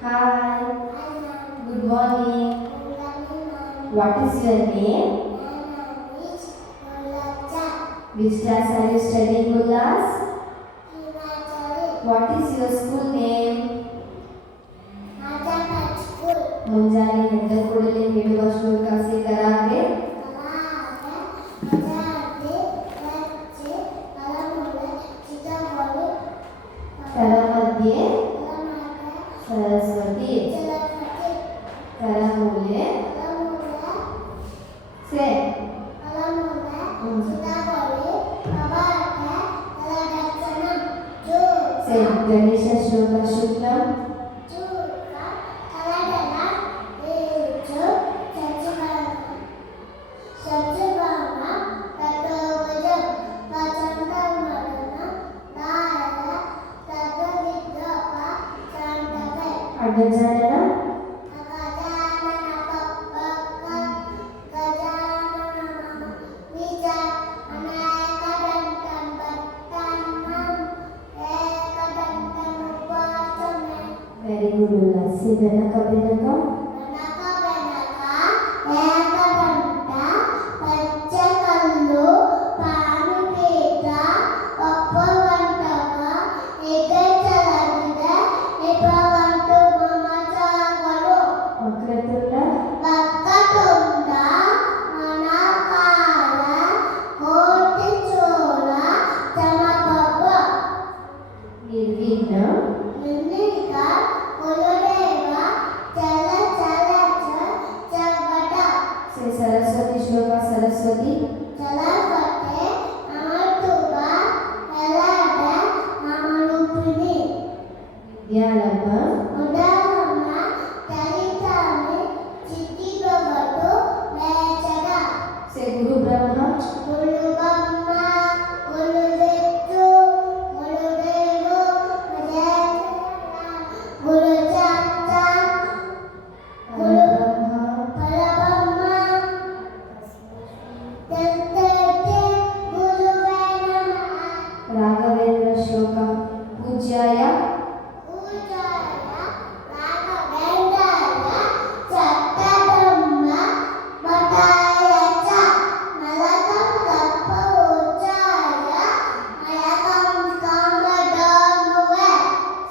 Hi, good morning. What is your name? Which class are you studying, Ullas? What is your school name? ಮುಂಜಾನೆ ಎದ್ದ ಕೂಡಲೇ ಹೇಳುವ ಶ್ಲೋಕ ಸಿದ್ಧರಾಗೆ ಕರಮಧ್ಯೆ ಸರಸ್ವತಿ ಕರಮೂಲೆ ಸೆ से गणेश श्लोक शुक्लम अगजानन very good Ullas. Say benaka benaka निर्विघ्न से सरस्वती श्लोक सरस्वती विद्यालंब से गुरु ब्रह्मा राघवेंद्र श्लोक पूज्याय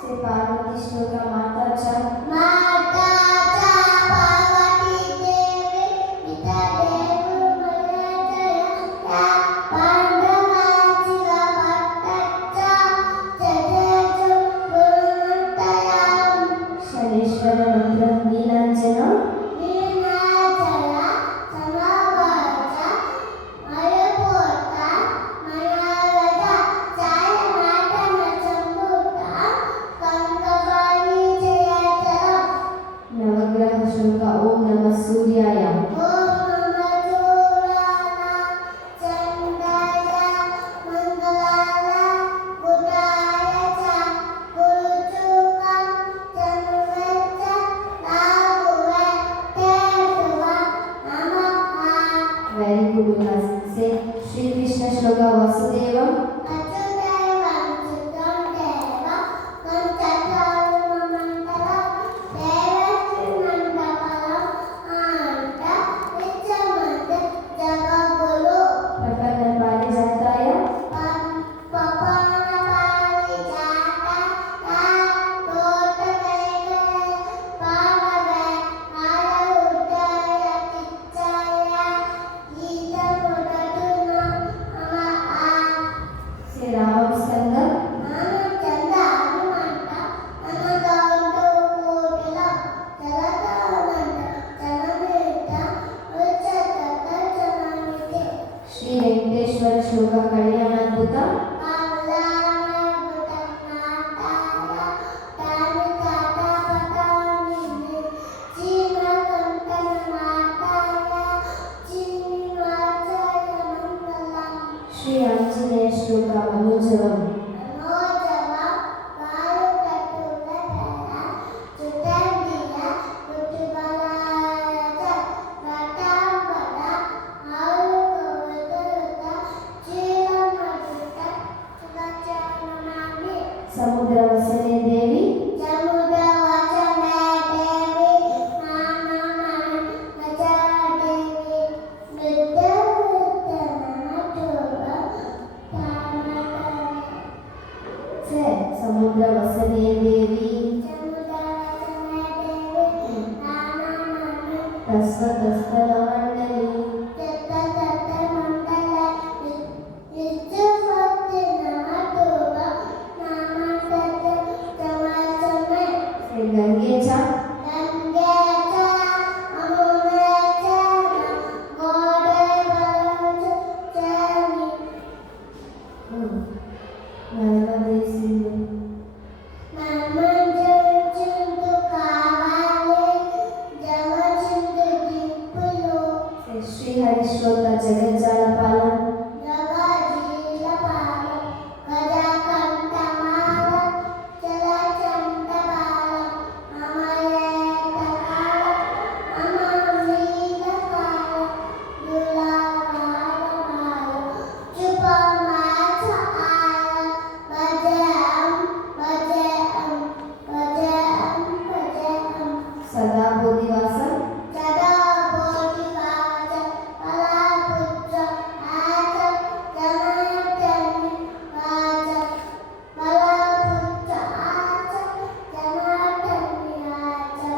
से पार्वती श्लोक माता च शनेश्वर मंत्र नीलांजन नवग्रह श्लोक ओम नमः सूर्याय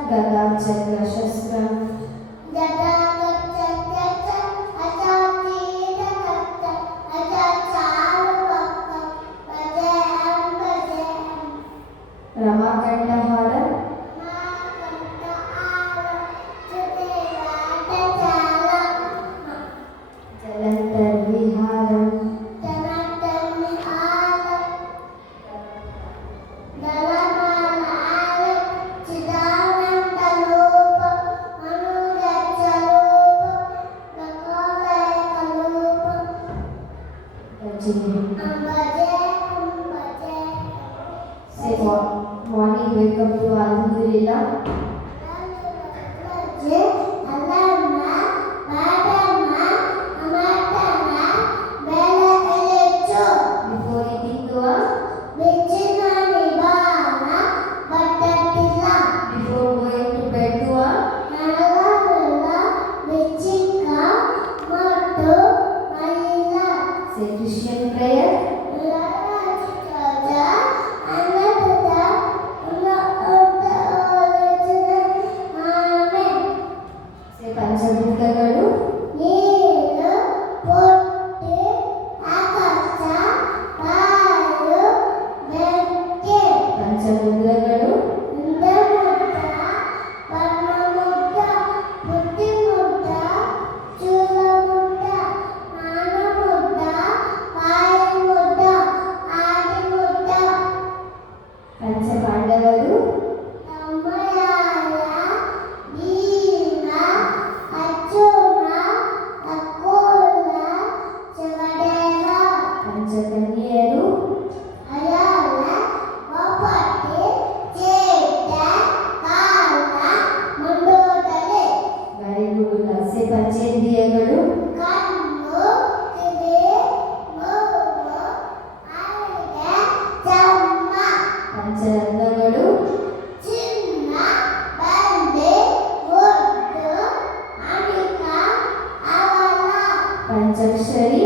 ಗದಾ ಚಕ್ರ ಶಸ್ತ್ರ ರಮಾಕಂಠಹಾರ ಜಲಂಧರ್ವಿಹಾರಂ Say morning wake up to Alhamdulillah. Before eating dua. Before going to bed dua. Say Christian prayer. Say ಪಂಚಭೂತಗಳು ಪಂಚಮುದ್ರಗಳು ಪಂಚಪಾಂಡವರು ಪಂಚಕನ್ಯೆಯರು ವೆರಿ ಗುಡ್ ಲಸ್ಸೆ ಪಂಚೇಂದ್ರಿಯಗಳು ಪಂಚರತ್ನಗಳು ಪಂಚಾಕ್ಷರಿ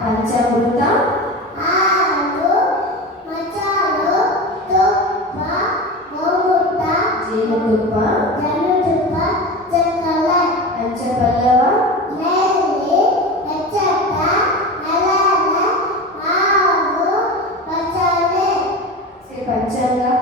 ಪಂಚಾಮೃತ ಜೇನುತುಪ್ಪ ಪಂಚಪಲ್ಲವ ಶ್ರೀ ಪಂಚಾಂಗ